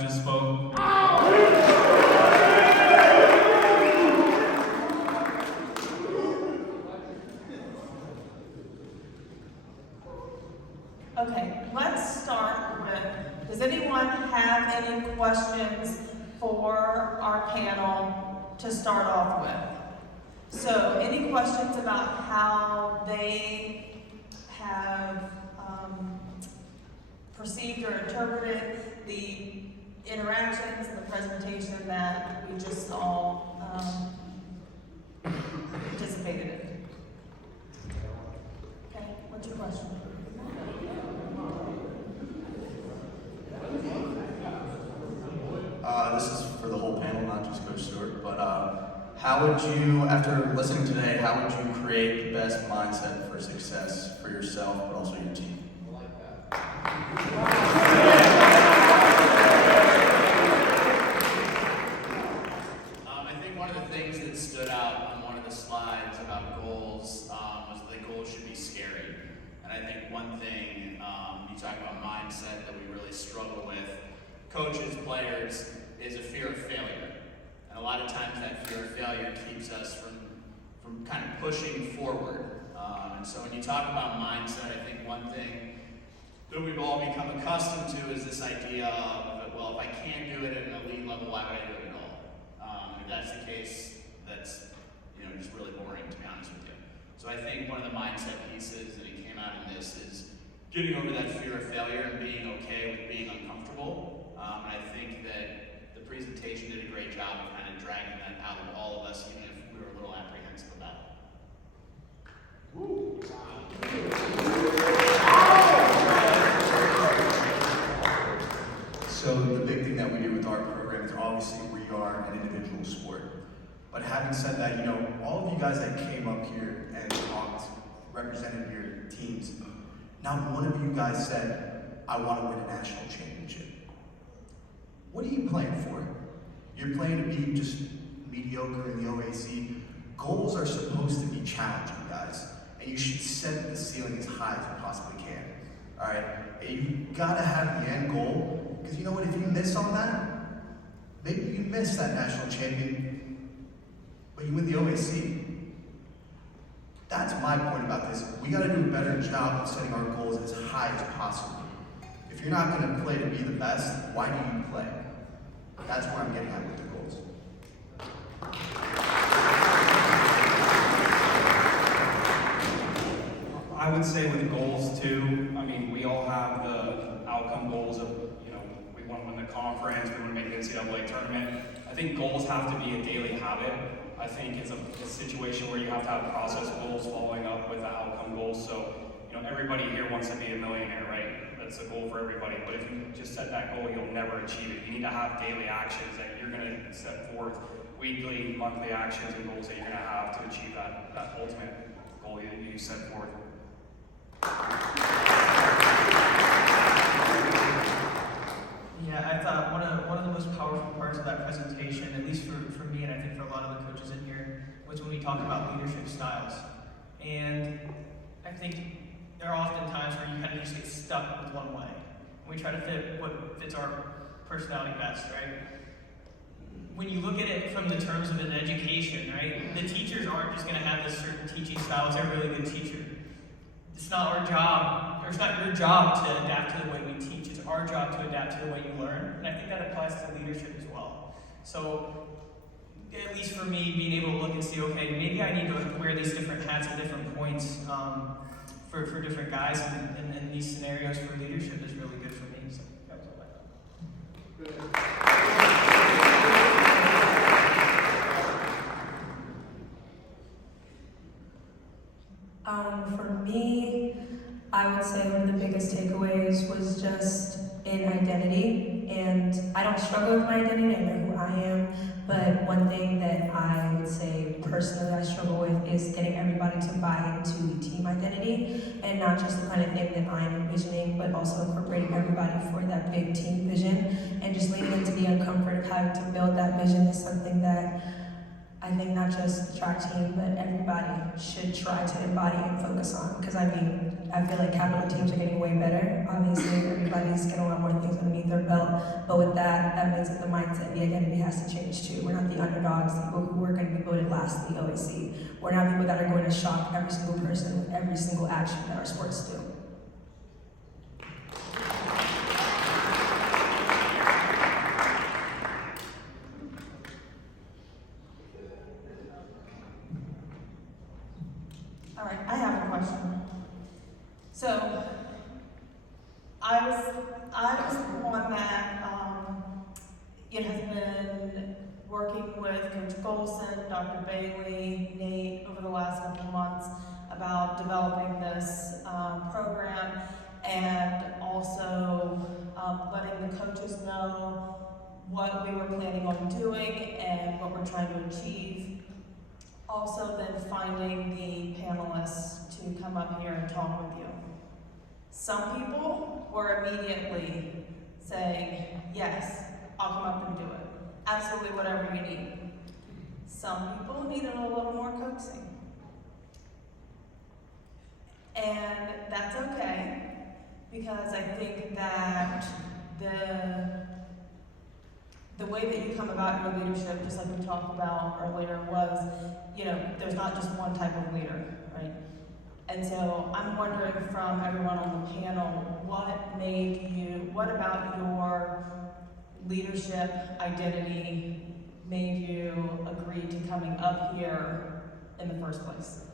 just spoke. Okay, let's start with, does anyone have any questions for our panel to start off with? So, any questions about how they have perceived or interpreted the interactions and the presentation that we just all participated in? Okay, what's your question? This is for the whole panel, not just Coach Stewart, but how would you, after listening today, how would you create the best mindset for success for yourself, but also your team? I like that. I think one of the things that stood out on one of the slides about goals was that goals should be scary. And I think one thing, you talk about mindset that we really struggle with, coaches, players, is a fear of failure. And a lot of times that fear of failure keeps us from kind of pushing forward. And so when you talk about mindset, I think one thing that we've all become accustomed to is this idea of, well, if I can't do it at an elite level, why would I do it at all? If that's the case, that's just really boring, to be honest with you. So I think one of the mindset pieces, and it came out in this, is getting over that fear of failure and being okay with being uncomfortable. And I think that the presentation did a great job of kind of dragging that out of all of us, even if we were a little apprehensive about it. So the big thing that we do with our program is obviously we are an individual sport. But having said that, all of you guys that came up here and talked, represented your teams, not one of you guys said, I want to win a national championship. What are you playing for? You're playing to be just mediocre in the OAC. Goals are supposed to be challenging, guys. And you should set the ceiling as high as you possibly can. All right? And you gotta have the end goal, because you know what? If you miss on that, maybe you miss that national champion, but you win the OAC. That's my point about this. We gotta do a better job of setting our goals as high as possible. If you're not gonna play to be the best, why do you play? That's where I'm getting at with the goals. I would say with goals too, we all have the outcome goals of, we want to win the conference, we want to make the NCAA tournament. I think goals have to be a daily habit. I think it's a situation where you have to have process goals following up with the outcome goals. So, everybody here wants to be a millionaire, right? That's a goal for everybody. But if you just set that goal, you'll never achieve it. You need to have daily actions that you're going to set forth, weekly, monthly actions and goals that you're going to have to achieve that ultimate goal that you set forth. Yeah, I thought one of the most powerful parts of that presentation, at least for me and I think for a lot of the coaches in here, was when we talk about leadership styles. And I think there are often times where you kind of just get stuck with one way. And we try to fit what fits our personality best, right? When you look at it from the terms of an education, right, the teachers aren't just going to have this certain teaching style as a really good teacher. It's not our job, or it's not your job to adapt to the way we teach. It's our job to adapt to the way you learn. And I think that applies to leadership as well. So, at least for me, being able to look and see, okay, maybe I need to wear these different hats at different points for different guys in these scenarios for leadership is really good for me. So, that was all I thought. For me, I would say one of the biggest takeaways was just in identity. And I don't struggle with my identity, I know who I am, but one thing that I would say personally I struggle with is getting everybody to buy into team identity, and not just the kind of thing that I'm envisioning, but also incorporating everybody for that big team vision, and just leaning into the uncomfort of having to build that vision is something that I I think not just the track team, but everybody should try to embody and focus on. Because I mean, I feel like capital teams are getting way better. Obviously, everybody's getting a lot more things underneath their belt. But with that, that means that the mindset, the identity has to change too. We're not the underdogs, the people who are going to be voted last in the OAC. We're not people that are going to shock every single person with every single action that our sports do. All right, I have a question. So, I was the one that, has been working with Coach Golson, Dr. Bailey, Nate over the last couple of months about developing this program and also letting the coaches know what we were planning on doing and what we're trying to achieve. Also then finding the panelists to come up here and talk with you. Some people were immediately saying, yes, I'll come up and do it. Absolutely whatever you need. Some people needed a little more coaxing. And that's okay, because I think that the way that you come about your leadership, just like we talked about earlier, was, there's not just one type of leader, right? And so I'm wondering from everyone on the panel, what about your leadership identity made you agree to coming up here in the first place?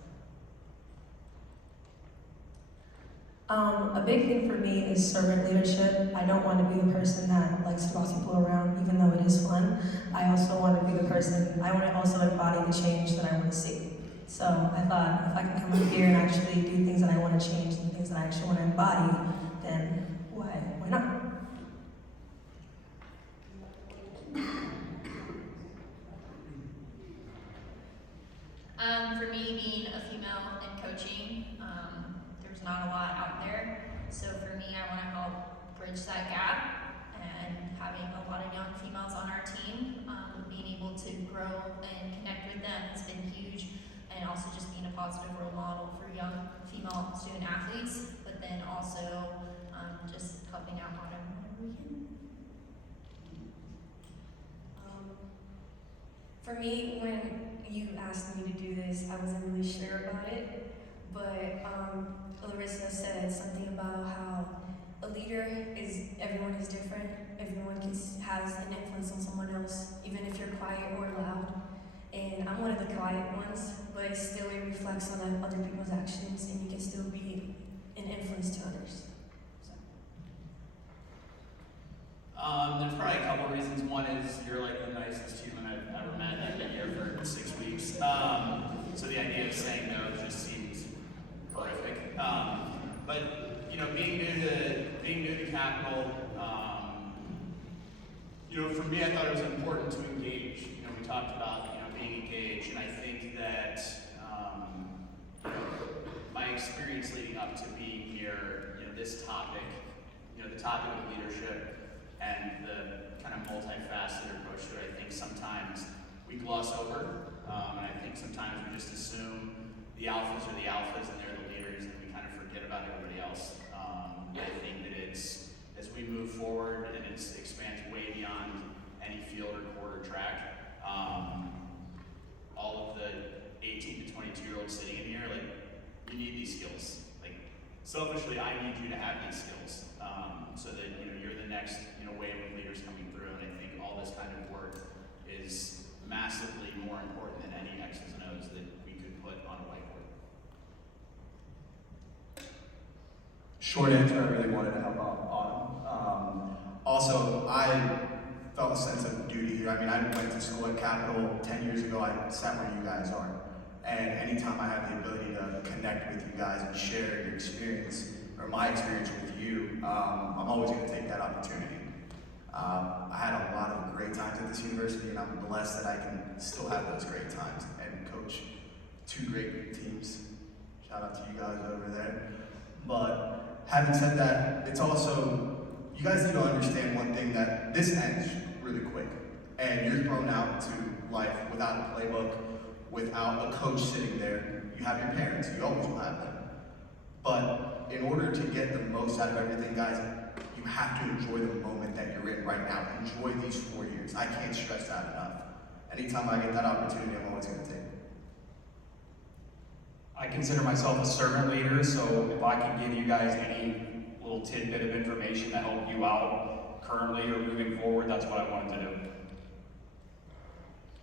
A big thing for me is servant leadership. I don't want to be the person that likes to boss people around, even though it is fun. I also want to be the person, I want to also embody the change that I want to see. So I thought, if I can come up here and actually do things that I want to change and things that I actually want to embody, then why not? For me, being a female in coaching, there's not a lot out there. So for me, I want to help bridge that gap, and having a lot of young females on our team, being able to grow and connect with them has been huge, and also just being a positive role model for young female student athletes, but then also just helping out on them whenever we can. For me, when you asked me to do this, I wasn't really sure about it, but Larissa said something about how a leader is, everyone is different, everyone has an influence on someone else, even if you're quiet or loud. And I'm one of the quiet ones, but still it reflects on other people's actions, and you can still be an influence to others. There's probably a couple reasons. One is you're like the nicest human I've ever met. I've been here for 6 weeks. So the idea of saying no just seems horrific. But being new to Capital, for me, I thought it was important to engage. We talked about being engaged, and I think that my experience leading up to being here, this topic, the topic of leadership and the kind of multifaceted approach to it, I think sometimes we gloss over, and I think sometimes we just assume the alphas are the alphas and they're the leaders, and we kind of forget about everybody else. I think that it's, as we move forward and it expands way beyond any field or court or track, all of the 18 to 22-year-olds sitting in here, you need these skills. Selfishly, I need you to have these skills, so that you're the next wave of leaders coming through. And I think all this kind of work is massively more important than any X's and O's that we could put on a whiteboard. Short answer, I really wanted to help out Autumn. Also, I felt a sense of duty here. I mean, I went to school at Capital 10 years ago. I sat where you guys are. And anytime I have the ability to connect with you guys and share your experience, or my experience with you, I'm always going to take that opportunity. I had a lot of great times at this university, and I'm blessed that I can still have those great times and coach 2 great teams. Shout out to you guys over there. But having said that, it's also, you guys need to understand one thing, that this ends really quick, and you're thrown out to life without a playbook. without a coach sitting there. You have your parents, you always will have them. But in order to get the most out of everything, guys, you have to enjoy the moment that you're in right now. Enjoy these 4 years. I can't stress that enough. Anytime I get that opportunity, I'm always going to take it. I consider myself a servant leader, so if I can give you guys any little tidbit of information to help you out currently or moving forward, that's what I wanted to do.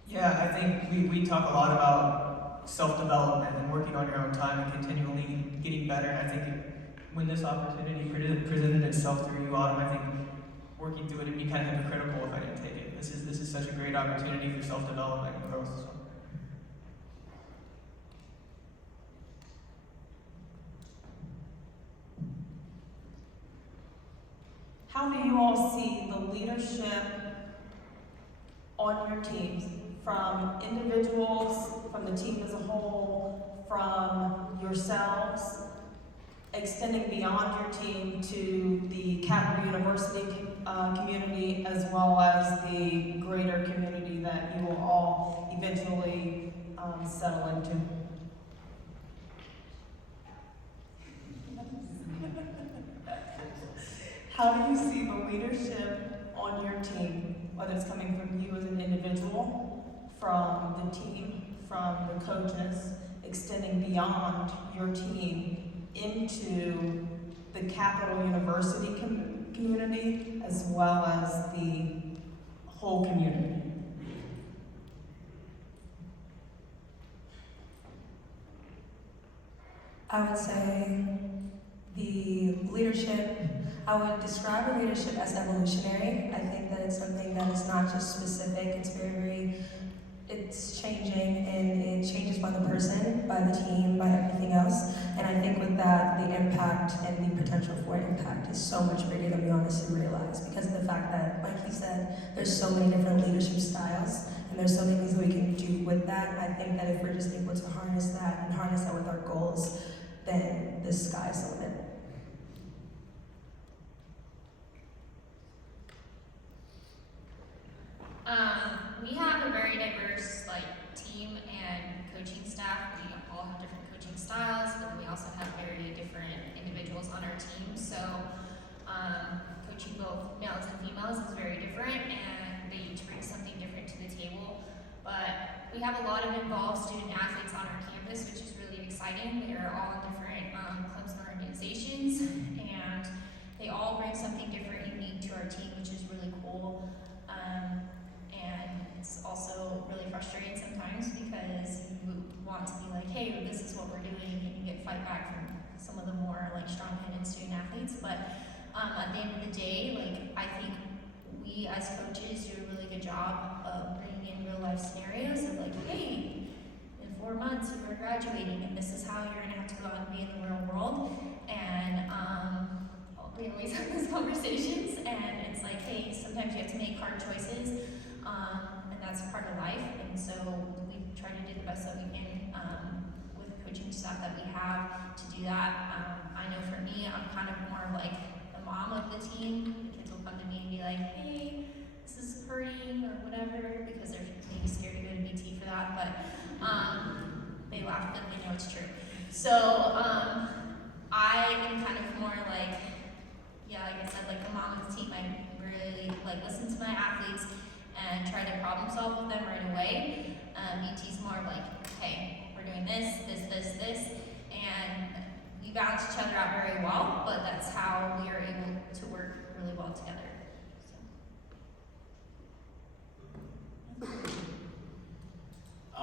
Yeah, I think we talk a lot about self-development and working on your own time and continually getting better. And I think when this opportunity presented itself through you, Autumn, I think working through it would be kind of hypocritical if I didn't take it. This is such a great opportunity for self-development and growth. So. How do you all see the leadership on your teams, from individuals, from the team as a whole, from yourselves, extending beyond your team to the Capital University community, as well as the greater community that you will all eventually settle into? How do you see the leadership on your team, whether it's coming from you as an individual, from the team, from the coaches, extending beyond your team into the Capital University community, as well as the whole community? I would say the leadership, I would describe the leadership as evolutionary. I think that it's something that is not just specific, it's changing, and it changes by the person, by the team, by everything else. And I think with that, the impact and the potential for impact is so much bigger than we honestly realize, because of the fact that, like he said, there's so many different leadership styles, and there's so many things that we can do with that. I think that if we're just able to harness that and harness that with our goals, then the sky's the limit. We have a very diverse team and coaching staff. We all have different coaching styles, but we also have very different individuals on our team. So coaching both males and females is very different, and they each bring something different to the table. But we have a lot of involved student athletes on our campus, which is really exciting. They're all in different clubs and organizations, and they all bring something different, unique to our team, which is really cool. And it's also really frustrating sometimes because you want to be like, hey, this is what we're doing, and you get fight back from some of the more strong-headed student athletes. But at the end of the day, I think we as coaches do a really good job of bringing in real-life scenarios of hey, in 4 months you are graduating, and this is how you're going to have to go out and be in the real world. And we always have those conversations, and it's hey, sometimes you have to make hard choices, and that's part of life. And so we try to do the best that we can with the coaching staff that we have to do that. I know for me, I'm kind of more the mom of the team. The kids will come to me and be like, hey, this is hurting or whatever, because they're maybe scared to go to BT for that, but they laugh, but they know it's true. So I am kind of more yeah, like I said, the mom of the team. I really listen to my athletes and try to problem solve with them right away. BT's more hey, we're doing this, and we balance each other out very well, but that's how we are able to work really well together.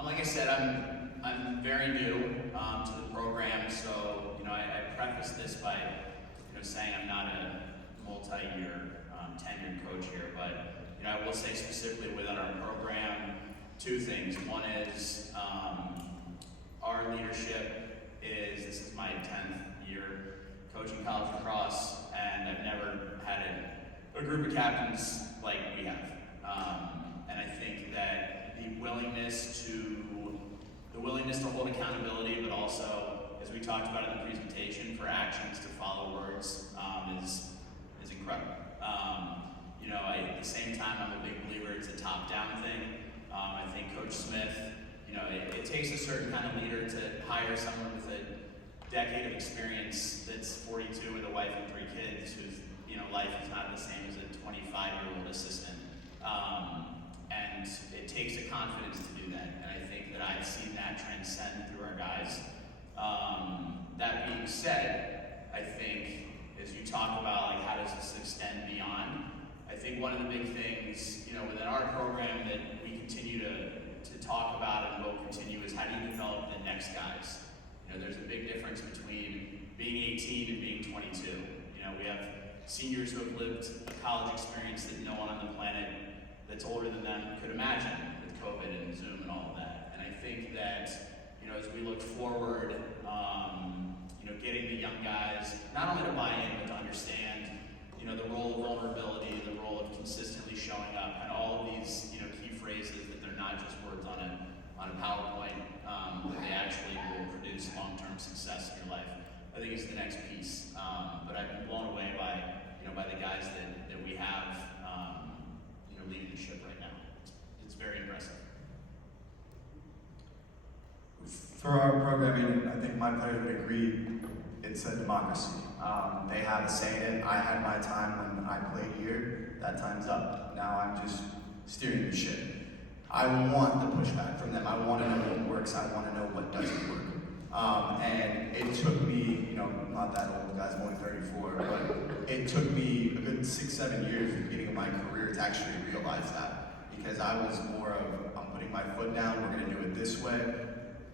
Like I said, I'm very new to the program, so I preface this by saying I'm not a multi-year tenured coach here, but I will say specifically within our program, 2 things. One is our leadership is, this is my 10th year coaching college lacrosse, and I've never had a group of captains like we have. And I think that the willingness to hold accountability, but also, as we talked about in the presentation, for actions to follow words is incredible. At the same time, I'm a big believer it's a top-down thing. I think Coach Smith, it takes a certain kind of leader to hire someone with a decade of experience that's 42 with a wife and 3 kids whose life is not the same as a 25-year-old assistant. And it takes a confidence to do that. And I think that I've seen that transcend through our guys. That being said, I think as you talk about like how does this extend beyond, I think one of the big things, within our program that we continue to talk about and will continue is how do you develop the next guys? There's a big difference between being 18 and being 22. We have seniors who have lived a college experience that no one on the planet that's older than them could imagine with COVID and Zoom and all of that. And I think that, as we look forward, getting the young guys, not only to buy in, but to understand, the role of vulnerability, the role of consistently showing up, and all of these, key phrases that they're not just words on a PowerPoint, that they actually will produce long-term success in your life. I think it's the next piece. But I've been blown away by the guys that we have, leading the ship right now. It's very impressive. For our programming, I think my players would agree, it's a democracy. They have a say in it. I had my time when I played here. That time's up. Now I'm just steering the ship. I want the pushback from them. I want to know what works. I want to know what doesn't work. And it took me, I'm not that old, guys, I'm only 34, but it took me a good 6-7 years at the beginning of my career to actually realize that. Because I was more of, I'm putting my foot down, we're going to do it this way.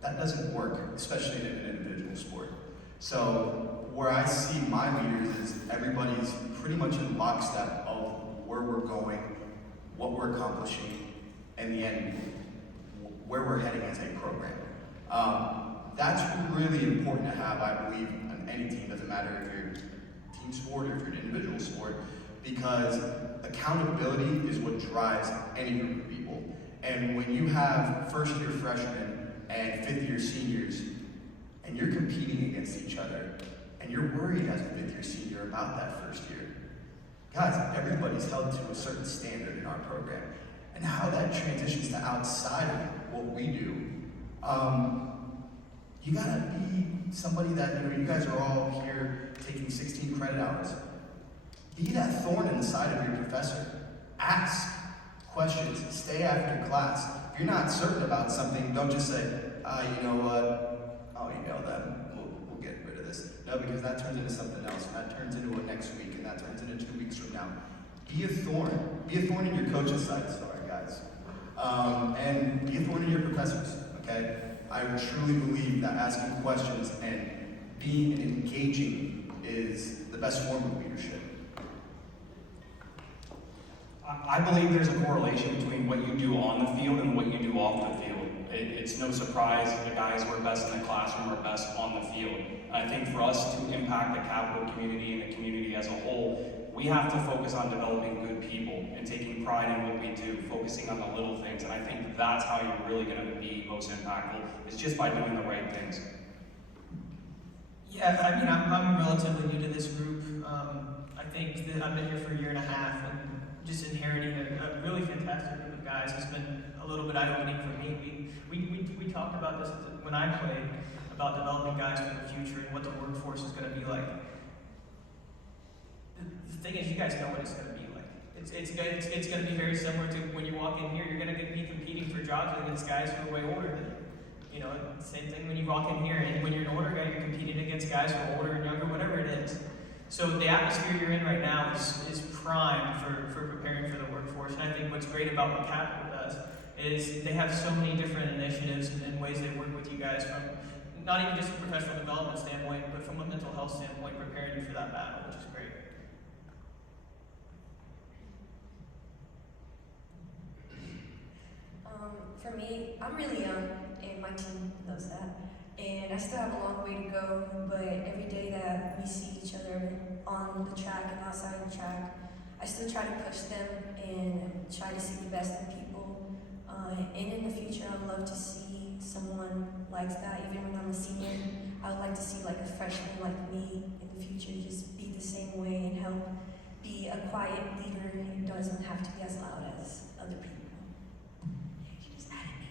That doesn't work, especially in an individual sport. So where I see my leaders is everybody's pretty much in lockstep of where we're going, what we're accomplishing, and the end, where we're heading as a program. That's really important to have, I believe, on any team. Doesn't matter if you're a team sport or if you're an individual sport, because accountability is what drives any group of people. And when you have first-year freshmen and fifth-year seniors, and you're competing against each other, and you're worried as a fifth-year senior about that first year, guys, everybody's held to a certain standard in our program. And how that transitions to outside of what we do, you gotta be somebody that, you guys are all here taking 16 credit hours. Be that thorn in the side of your professor. Ask questions, stay after class. If you're not certain about something, don't just say, you know what, I'll email them, we'll get rid of this. No, because that turns into something else, and that turns into a next week, and that turns into 2 weeks from now. Be a thorn. Be a thorn in your coach's side, sorry guys. And be a thorn in your professors, okay? I truly believe that asking questions and being and engaging is the best form of leadership. I believe there's a correlation between what you do on the field and what you do off the field. It's no surprise the guys who are best in the classroom are best on the field. I think for us to impact the Capital community and the community as a whole, we have to focus on developing good people and taking pride in what we do, focusing on the little things. And I think that's how you're really going to be most impactful, is just by doing the right things. Yeah, I mean, I'm relatively new to this group. I think that I've been here for a year and a half, and just inheriting a really fantastic group of guys has been a little bit eye-opening for me. We talked about this when I played, about developing guys for the future and what the workforce is going to be like. The thing is, you guys know what it's going to be like. It's going to be very similar to when you walk in here. You're going to be competing for jobs against guys who are way older than you. Same thing when you walk in here, and when you're an older guy, you're competing against guys who are older and younger, whatever it is. So the atmosphere you're in right now is prime for preparing for the workforce. And I think what's great about what Capital does is they have so many different initiatives and ways they work with you guys, from not even just a professional development standpoint, but from a mental health standpoint, preparing you for that battle, which is great. For me, I'm really young, and my team knows that. And I still have a long way to go, but every day that we see each other on the track and outside the track, I still try to push them and try to see the best in people. And in the future, I would love to see someone like that. Even when I'm a senior, I would like to see like a freshman like me in the future just be the same way and help be a quiet leader who doesn't have to be as loud as other people. She just added me.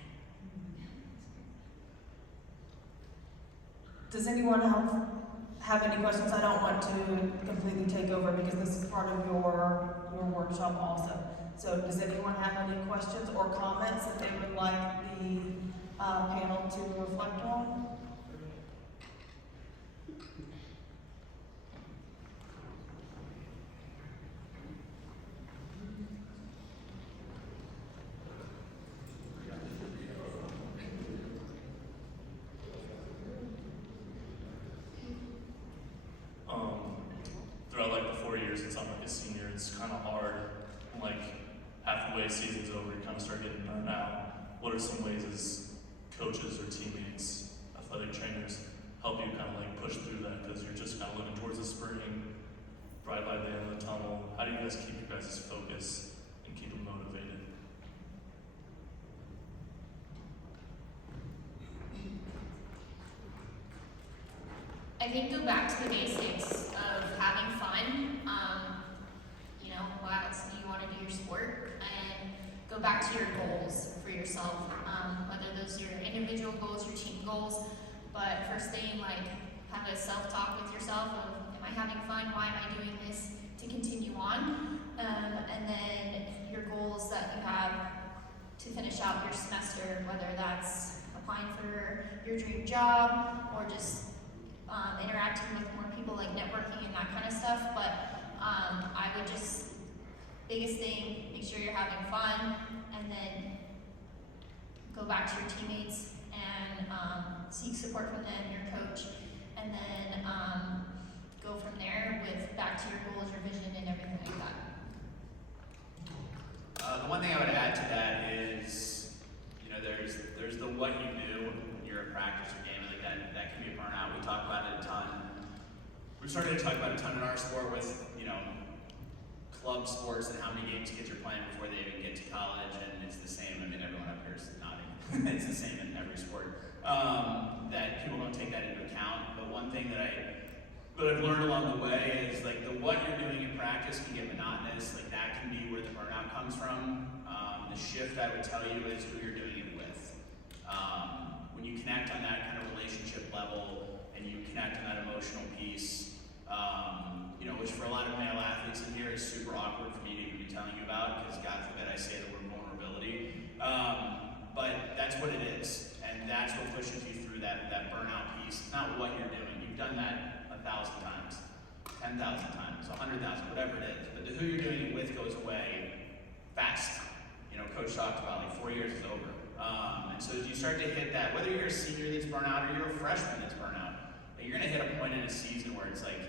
Does anyone have any questions? I don't want to completely take over because this is part of your workshop also. So does anyone have any questions or comments that they would like the panel to reflect on? Throughout like the 4 years since I'm like a senior, it's kind of hard. And, like half the way season's over, you kind of start getting burned out. What are some ways as coaches or teammates, athletic trainers, help you kind of like push through that because you're just kind of looking towards the spring, bright light at the end of the tunnel? How do you guys keep your guys' focus and keep them motivated? I think go back to the basics of having fun, while you want to do your sport, and go back to your goals for yourself, whether those are your individual goals, your team goals, but first thing, like, have a self-talk with yourself of, am I having fun, why am I doing this, to continue on, and then your goals that you have to finish out your semester, whether that's applying for your dream job, or just interacting with more people, like networking and that kind of stuff. But I would just, biggest thing, make sure you're having fun, and then go back to your teammates and seek support from them, your coach, and then go from there with back to your goals, your vision, and everything like that. The one thing I would add to that is, there's the what you do when you're in practice or game, like that can be a burnout. We talk about it a ton. We've started to talk about it a ton in our sport with, club sports and how many games kids are playing before they even get to college, and it's the same. I mean, everyone up here is nodding. It's the same in every sport. That people don't take that into account. But one thing that I've learned along the way is like the what you're doing in practice can get monotonous. Like that can be where the burnout comes from. The shift, I would tell you, is who you're doing it with. When you connect on that kind of relationship level and you connect on that emotional piece, which for a lot of male athletes in here is super awkward for me to even be telling you about, because God forbid I say the word vulnerability. But that's what it is, and that's what pushes you through that burnout piece. It's not what you're doing. You've done that 1,000 times, 10,000 times, 100,000, whatever it is. But the who you're doing it with goes away fast. Coach talked about like 4 years is over. And so as you start to hit that, whether you're a senior that's burnt out or you're a freshman that's burnt out, like you're gonna hit a point in a season where it's like,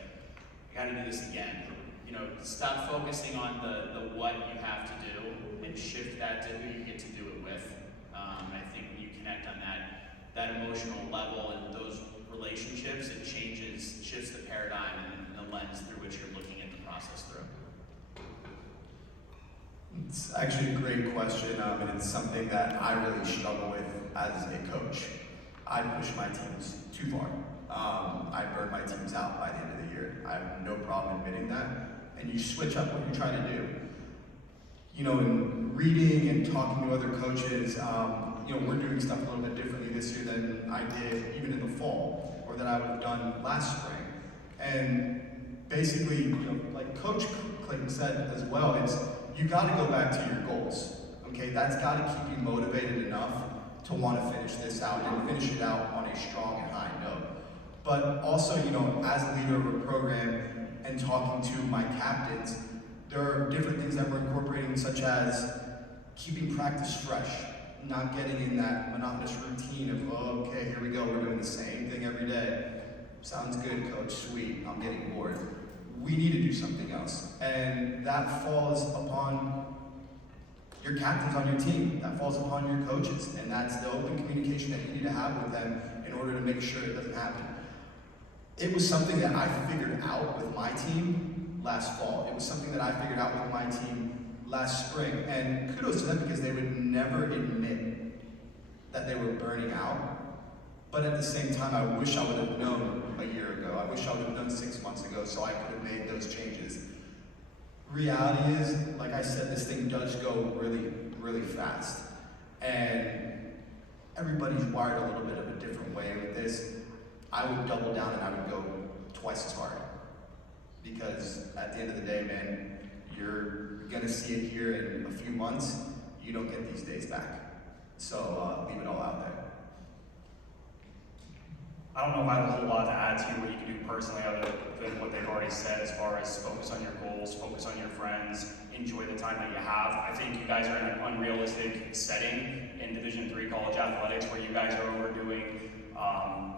I gotta do this again. Stop focusing on the what you have to do and shift that to who you get to do it with. I think when you connect on that emotional level and those relationships, it shifts the paradigm and the lens through which you're looking at the process through. It's actually a great question, and it's something that I really struggle with as a coach. I push my teams too far. I burn my teams out by the end of the year. I have no problem admitting that. And you switch up what you're trying to do. In reading and talking to other coaches, we're doing stuff a little bit differently this year than I did even in the fall, or that I would have done last spring. And basically, like Coach Clayton said as well, it's you got to go back to your goals. Okay, that's got to keep you motivated enough to want to finish this out and finish it out on a strong and high note. But also, as a leader of a program and talking to my captains, there are different things that we're incorporating, such as keeping practice fresh, not getting in that monotonous routine of, oh, okay, here we go, we're doing the same thing every day. Sounds good, coach, sweet, I'm getting bored. We need to do something else. And that falls upon your captains on your team. That falls upon your coaches. And that's the open communication that you need to have with them in order to make sure it doesn't happen. It was something that I figured out with my team last fall. It was something that I figured out with my team last spring. And kudos to them, because they would never admit that they were burning out. But at the same time, I wish I would have known a year ago. I wish I would have known 6 months ago, so I could have made those changes. Reality is, like I said, this thing does go really, really fast. And everybody's wired a little bit of a different way with this. I would double down and I would go twice as hard. Because at the end of the day, man, you're gonna see it here in a few months. You don't get these days back. So leave it all out there. I don't know if I have a whole lot to add to what you can do personally other than what they've already said as far as focus on your goals, focus on your friends, enjoy the time that you have. I think you guys are in an unrealistic setting in Division III college athletics where you guys are overdoing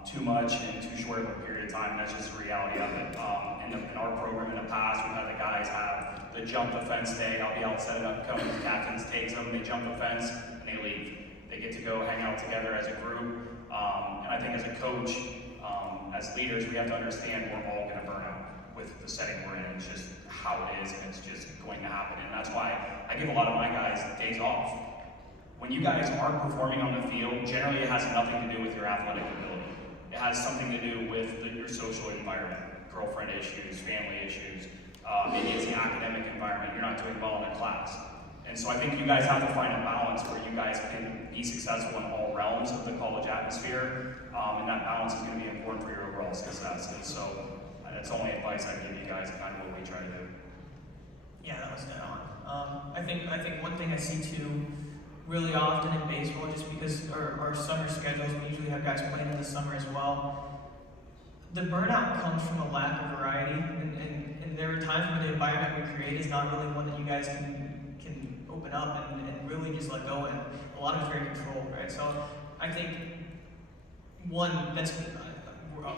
too much in too short of a period of time. That's just the reality of it. In our program in the past, we've had the guys have the jump the fence day. I'll be out setting up cones, captains takes them, they jump the fence, and they leave. They get to go hang out together as a group. And I think as a coach, as leaders, we have to understand we're all going to burn out with the setting we're in. It's just how it is, and it's just going to happen. And that's why I give a lot of my guys days off. When you guys aren't performing on the field, generally it has nothing to do with your athletic ability. It has something to do with your social environment, girlfriend issues, family issues. Maybe it's the academic environment. You're not doing well in a class. And so I think you guys have to find a balance where you guys can be successful in all realms of the college atmosphere, and that balance is going to be important for your overall success. And so that's only advice I give you guys, kind of what we try to do. Yeah, that was dead on. I think one thing I see too really often in baseball, just because our summer schedules, we usually have guys playing in the summer as well. The burnout comes from a lack of variety, and there are times when the environment we create is not really one that you guys can open up and really just let go, and a lot of it's very controlled, right? So I think one, that's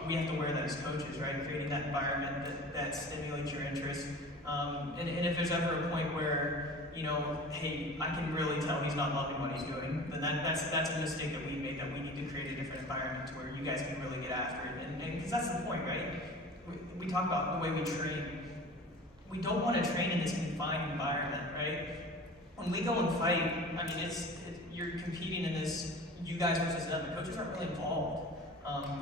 we have to wear that as coaches, right? Creating that environment that stimulates your interest. And if there's ever a point where, you know, hey, I can really tell he's not loving what he's doing, then that's a mistake that we made, that we need to create a different environment to where you guys can really get after it. And because that's the point, right? We talk about the way we train. We don't want to train in this confined environment, right? When we go and fight, I mean, you're competing in this you guys versus them. The coaches aren't really involved.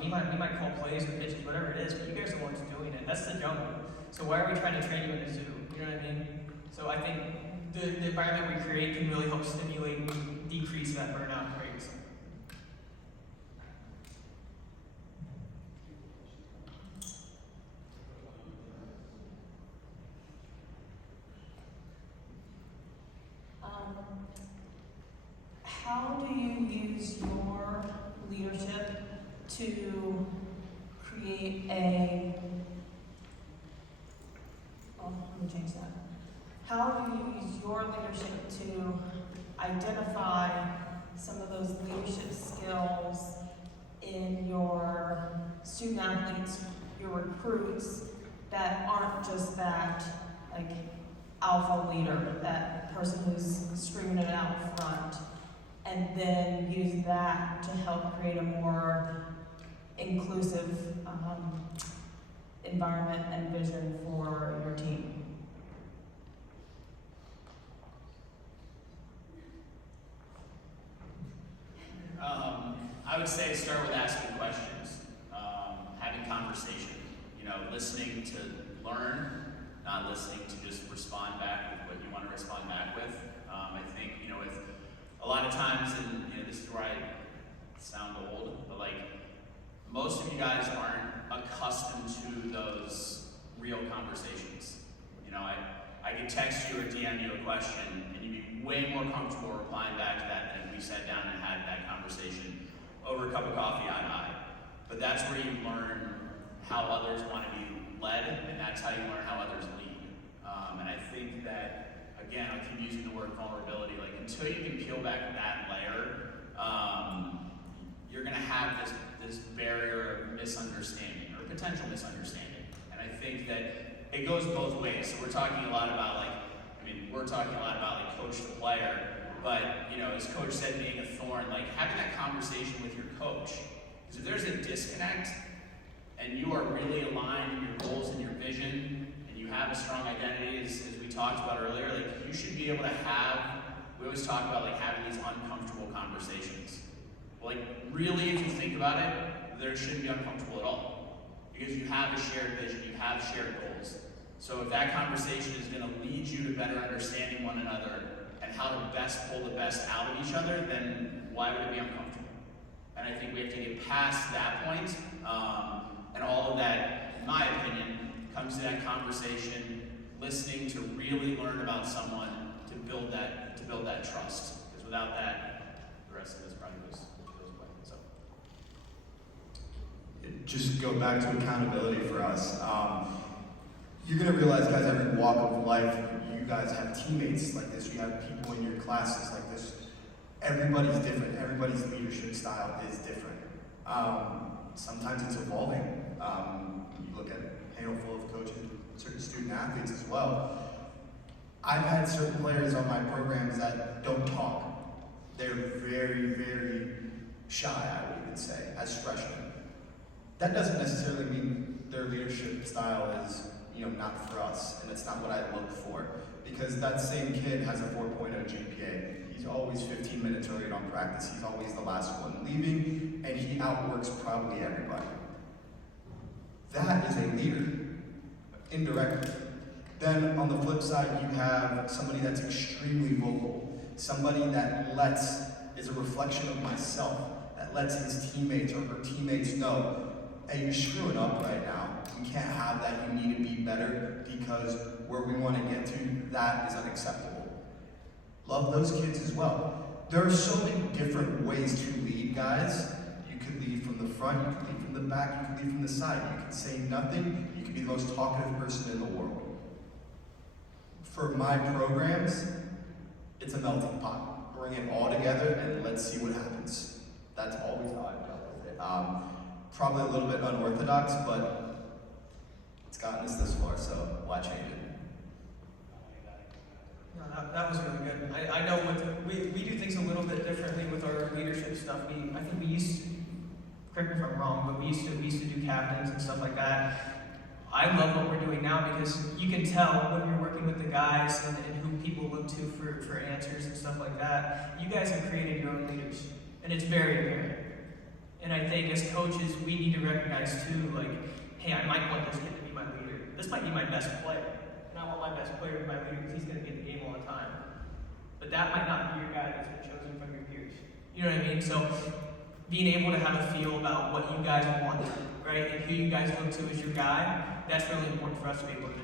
We might call plays or pitches, whatever it is, but you guys are the ones doing it. That's the jungle. So why are we trying to train you in a zoo? You know what I mean? So I think the environment we create can really help stimulate and decrease that burnout rates. How do you use your leadership to create let me change that. How do you use your leadership to identify some of those leadership skills in your student athletes, your recruits, that aren't just that, like, alpha leader, that person who's screaming it out front, and then use that to help create a more inclusive environment and vision for your team? I would say start with asking questions, having conversation, listening to learn, not listening to just respond back with what you want to respond back with. I think, with a lot of times, and this is where I sound old, but most of you guys aren't accustomed to those real conversations. I could text you or DM you a question, and you'd be way more comfortable replying back to that than if we sat down and had that conversation over a cup of coffee eye to eye. But that's where you learn how others want to be led, and that's how you learn how others lead. And I think that, again, I keep using the word vulnerability. Until you can peel back that layer, you're going to have this barrier of misunderstanding or potential misunderstanding. And I think that it goes both ways. So we're talking a lot about coach to player, but as Coach said, being a thorn, having that conversation with your coach. Because if there's a disconnect and you are really aligned in your goals and your vision, and you have a strong identity, as we talked about earlier, you should be able to have. We always talk about having these uncomfortable conversations. Really, if you think about it, there shouldn't be uncomfortable at all. Because you have a shared vision, you have shared goals. So if that conversation is going to lead you to better understanding one another and how to best pull the best out of each other, then why would it be uncomfortable? And I think we have to get past that point, and all of that, in my opinion, comes to that conversation, listening to really learn about someone to build that trust. Because without that, the rest of this probably goes away. So. Just go back to accountability for us. You're gonna realize, guys, every walk of life, you guys have teammates like this, you have people in your classes like this. Everybody's different, everybody's leadership style is different. Sometimes it's evolving. You look at a panel full of coaches, certain student athletes as well. I've had certain players on my programs that don't talk. They're very, very shy, I would even say, as freshmen. That doesn't necessarily mean their leadership style is, not for us, and it's not what I look for. Because that same kid has a 4.0 GPA. He's always 15 minutes early on practice. He's always the last one leaving, and he outworks probably everybody. That is a leader, indirectly. Then on the flip side, you have somebody that's extremely vocal, somebody that is a reflection of myself, that lets his teammates or her teammates know, hey, you're screwing up right now. You can't have that. You need to be better because where we want to get to, that is unacceptable. Love those kids as well. There are so many different ways to lead, guys. You could lead from the front, you could lead from the back, you could lead from the side. You could say nothing, you could be the most talkative person in the world. For my programs, it's a melting pot. Bring it all together and let's see what happens. That's always how I've dealt with it. Probably a little bit unorthodox, but it's gotten us this far, so why change it? No, that was really good. I know we do things a little bit differently with our leadership stuff. I think we used to, correct me if I'm wrong, but we used to do captains and stuff like that. I love what we're doing now because you can tell when you're working with the guys and who people look to for answers and stuff like that. You guys have created your own leaders, and it's very apparent. And I think as coaches, we need to recognize too, like, hey, I might want this kid to be my leader. This might be my best player. And I want my best player to be my leader because he's going to be in the game all the time. But that might not be your guy that's been chosen from your peers. You know what I mean? So being able to have a feel about what you guys want, right? And who you guys look to as your guy, that's really important for us to be able to do.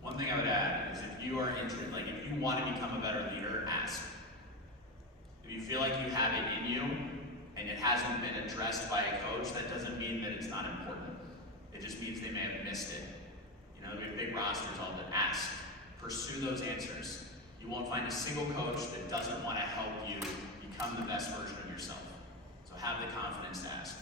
One thing I would add is if you are interested, like if you want to become a better leader, ask. If you feel like you have it in you and it hasn't been addressed by a coach, that doesn't mean that it's not important. It just means they may have missed it. We have big rosters all that ask. Pursue those answers. You won't find a single coach that doesn't want to help you become the best version of yourself. So have the confidence to ask.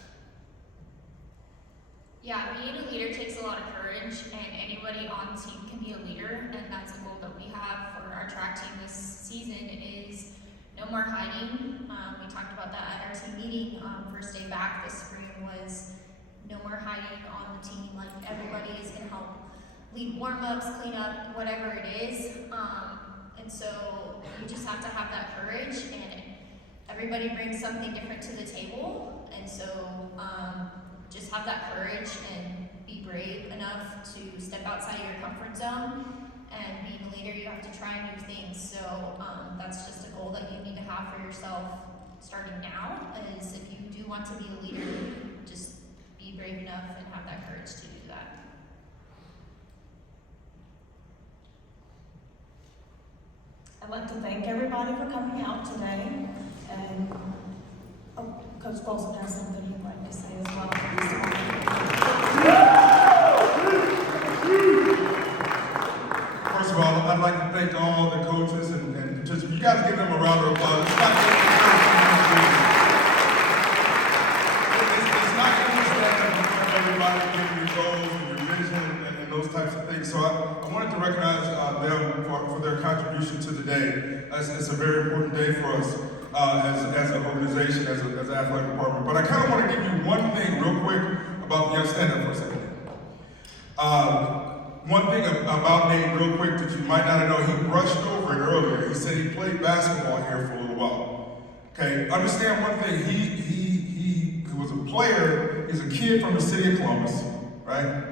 Yeah, being a leader takes a lot of courage, and anybody on the team can be a leader, and that's a goal that we have for our track team this season is no more hiding. We talked about that at our team meeting. First day back this spring was no more hiding on the team. Like everybody is going to help lead warm-ups, clean up, whatever it is. And so you just have to have that courage, and everybody brings something different to the table. And so just have that courage and be brave enough to step outside of your comfort zone. And being a leader, you have to try new things. So that's just a goal that you need to have for yourself starting now, is if you do want to be a leader, just be brave enough and have that courage to do that. I'd like to thank everybody for coming out today. And Coach Bolson has something he'd like to say as well. First of all, I'd like to thank all the coaches and just, you guys give them a round of applause. It's not easy to everybody getting your goals and your vision and those types of things. So I wanted to recognize them for their contribution to the day. It's a very important day for us as an organization, as an athletic department. But I kind of want to give you one thing real quick about, stand up for a second. One thing about Nate real quick that you might not know, he brushed over it earlier. He said he played basketball here for a little while. Okay, understand one thing, he was a player, he's a kid from the city of Columbus, right?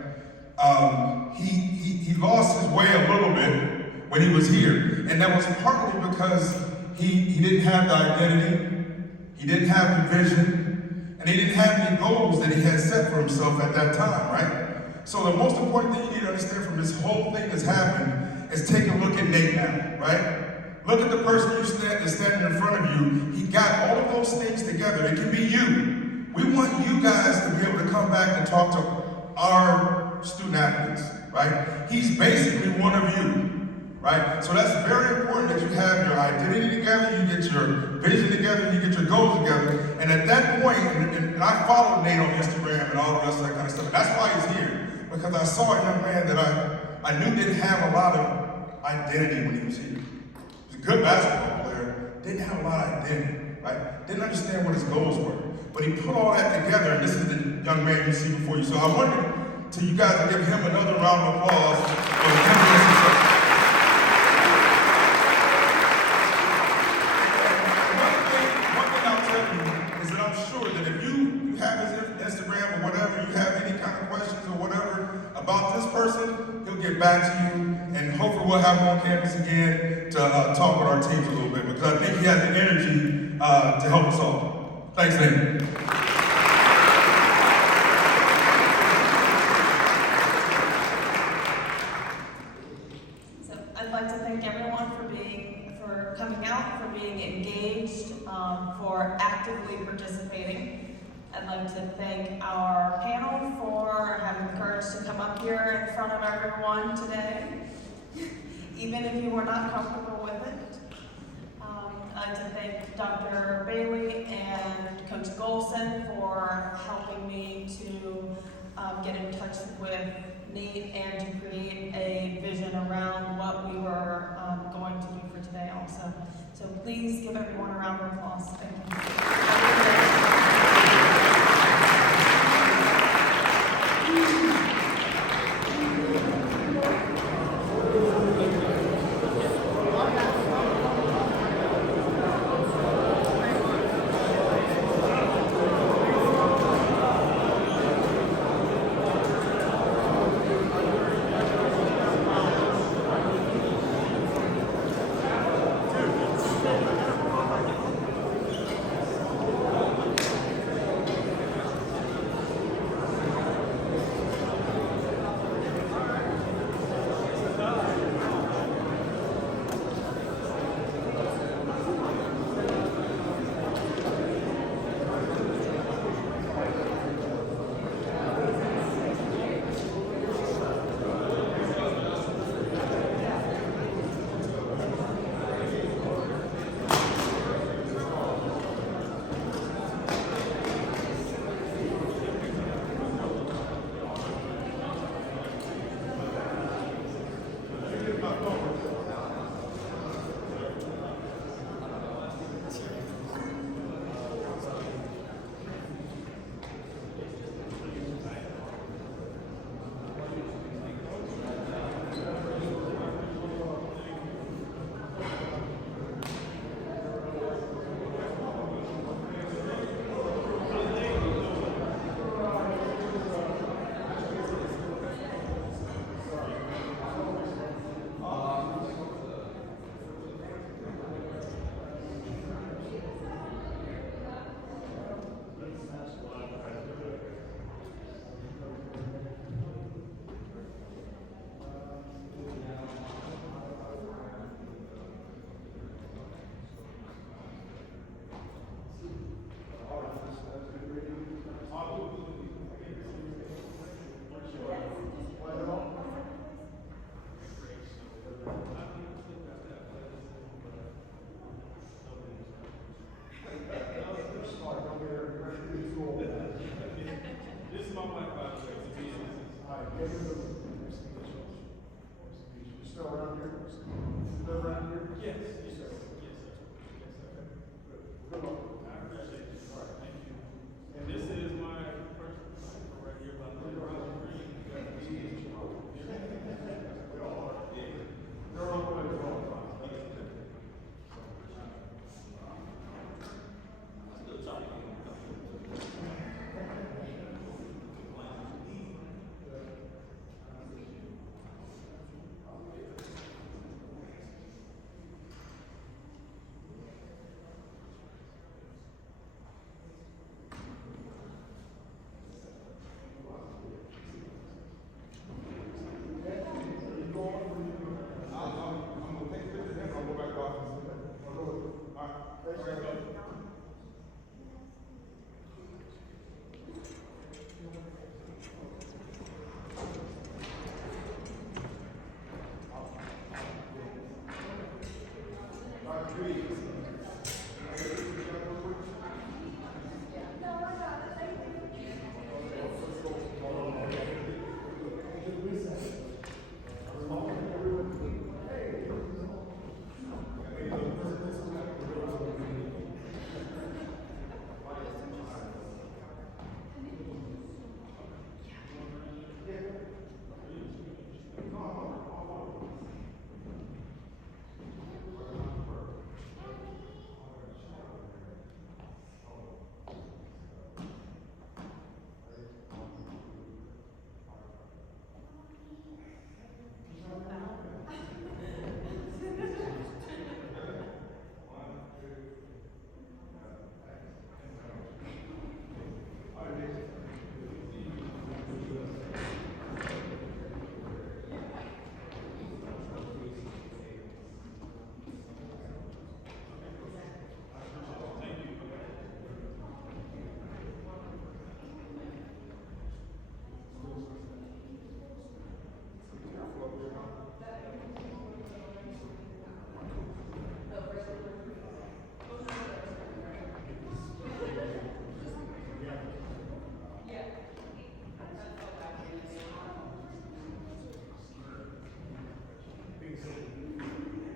He lost his way a little bit when he was here, and that was partly because he didn't have the identity, he didn't have the vision, and he didn't have any goals that he had set for himself at that time, right? So the most important thing you need to understand from this whole thing that's happened is take a look at Nate now, right? Look at the person that's standing in front of you. He got all of those things together. It can be you. We want you guys to be able to come back and talk to our student athletes, right? He's basically one of you, right? So that's very important that you have your identity together, you get your vision together, you get your goals together. And at that point, and I followed Nate on Instagram and all the rest of that kind of stuff. And that's why he's here, because I saw a young man that I knew didn't have a lot of identity when he was here. He was a good basketball player, didn't have a lot of identity, right? Didn't understand what his goals were. But he put all that together, and this is the young man you see before you. So I wanted to you guys to give him another round of applause for the success. One thing I'll tell you is that I'm sure that if you have his Instagram or whatever, you have any kind of questions or whatever about this person, he'll get back to you, and hopefully we'll have him on campus again to talk with our teams a little bit, because I think he has the energy to help us all. Thanks, Nate. So I'd like to thank everyone for coming out, for being engaged, for actively participating. I'd like to thank our panel for having the courage to come up here in front of everyone today, even if you were not comfortable with it. I'd like to thank Dr. Bailey and Coach Golson for helping me to get in touch with Nate and to create a vision around what we were going to do for today also. So please give everyone a round of applause. Thank you.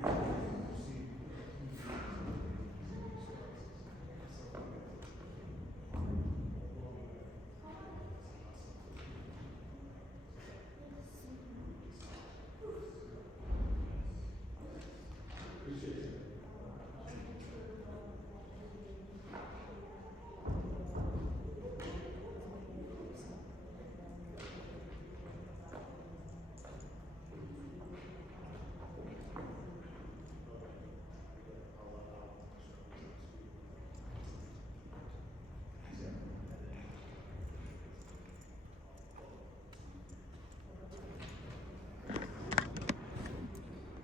Thank you.